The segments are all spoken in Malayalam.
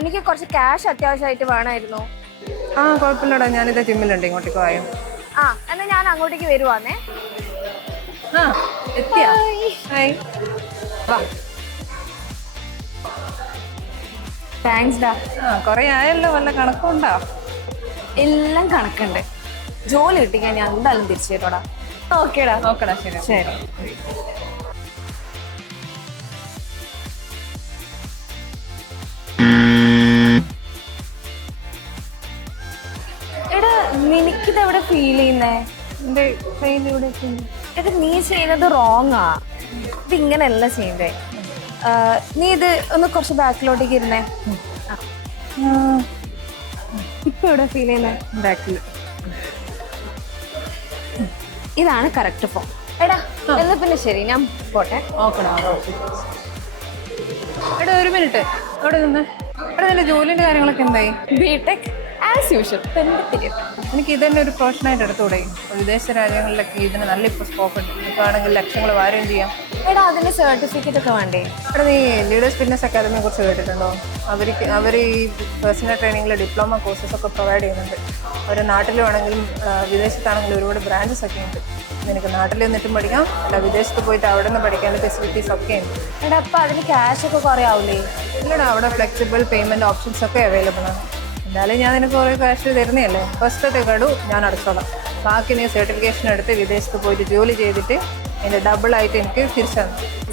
എനിക്ക് കുറച്ച് ക്യാഷ് അത്യാവശ്യമായിട്ട് വേണമായിരുന്നു. ആ കുഴപ്പമില്ലടാ. ഞാനിത് ജിമ്മിലുണ്ട് ഇങ്ങോട്ടേക്ക് വായോ. ആ എന്നാ ഞാൻ അങ്ങോട്ടേക്ക് വരുവാന്നേ. ആ എത്തിയാ. ഹായ് വാ. താങ്ക്സ് ഡാ. ആ കുറേ ആയല്ലോ. വല്ല കണക്കുണ്ടോ എല്ലാം കണക്കുണ്ട്. ജോലി കിട്ടിക്കാൻ ഞാൻ എന്തായാലും തിരിച്ചു തരോടാ ഓക്കേടാ. നോക്കടാ ശരി. ശരി. നിനക്കിത് എവിടെ ഫീൽ ചെയ്യുന്നേ? എന്റെ കയ്യിൽ ഇവിടെ എടാ നീ ചെയ്യുന്നത് റോങ് ആ. ഇത് ഇങ്ങനെയല്ല ചെയ്യണ്ടേ നീ ഇത് ഒന്ന് കുറച്ച് ബാക്കിലോട്ടേക്ക് ഇരുന്നേ. ഇപ്പൊ എവിടെ ഫീൽ ചെയ്യുന്നേ? ബാക്കിൽ ഇതാണ് കറക്റ്റ് ഫോം എടാ എന്നാ പിന്നെ ശരി ഞാൻ പോട്ടെ. എടാ ഒരു മിനിറ്റ് അവിടെ നിന്ന്? അവിടെ നിന്റെ ജോലിന്റെ കാര്യങ്ങളൊക്കെ എന്തായി? ബിടെക് ആസ് യൂഷ്വൽ പെൺപിരിയഡ് എനിക്ക് ഇത് തന്നെ ഒരു പ്രൊഫഷനായിട്ട് എടുത്തുകൂടെ വിദേശ രാജ്യങ്ങളിലൊക്കെ ഇതിന് നല്ല ഇപ്പോൾ സ്കോപ്പ് ഉണ്ട്. ഇപ്പോൾ ആണെങ്കിൽ ലക്ഷങ്ങൾ വാരം ചെയ്യാം. എടാ അതിന് സർട്ടിഫിക്കറ്റ് ഒക്കെ വേണ്ടേ? എടാ നീ ലീഡേഴ്സ് ഫിറ്റ്നസ് അക്കാദമിയെ കുറിച്ച് കേട്ടിട്ടുണ്ടോ? അവർക്ക് അവർ ഈ പേഴ്സണൽ ട്രെയിനിങ്ങിൽ ഡിപ്ലോമ കോഴ്സസ് ഒക്കെ പ്രൊവൈഡ് ചെയ്യുന്നുണ്ട്. അവർ നാട്ടിലും ആണെങ്കിലും വിദേശത്താണെങ്കിലും ഒരുപാട് ബ്രാഞ്ചസ് ഒക്കെ ഉണ്ട്. നിനക്ക് നാട്ടിൽ നിന്നിട്ടും പഠിക്കാം അല്ല വിദേശത്ത് പോയിട്ട് അവിടെ നിന്ന് പഠിക്കാനുള്ള ഫെസിലിറ്റീസ് ഒക്കെ ഉണ്ട്. എടാ അപ്പം അതിന് ക്യാഷ് ഒക്കെ കുറേ ആവില്ലേ ഇല്ലടാ അവിടെ ഫ്ലെക്സിബിൾ പേയ്മെന്റ് ഓപ്ഷൻസ് ഒക്കെ അവൈലബിൾ ആണ്. എന്തായാലും ഞാൻ നിനക്ക് കുറേ ക്യാഷ് തരുന്നതല്ലേ? ഫസ്റ്റത്തെ കടു ഞാൻ അടച്ചോളാം. ബാക്കി നീ സർട്ടിഫിക്കേഷൻ എടുത്ത് വിദേശത്ത് പോയിട്ട് ജോലി ചെയ്തിട്ട് എന്റെ ഡബിൾ ആയിട്ട് എനിക്ക് തിരിച്ചു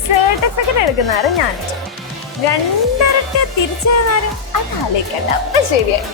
സർട്ടിഫിക്കറ്റ് എടുക്കുന്നവരെ ഞാൻ? രണ്ടരക്ക് തിരിച്ചു തന്നാലും അത് ആലോചിക്കണ്ട ശരിയായി.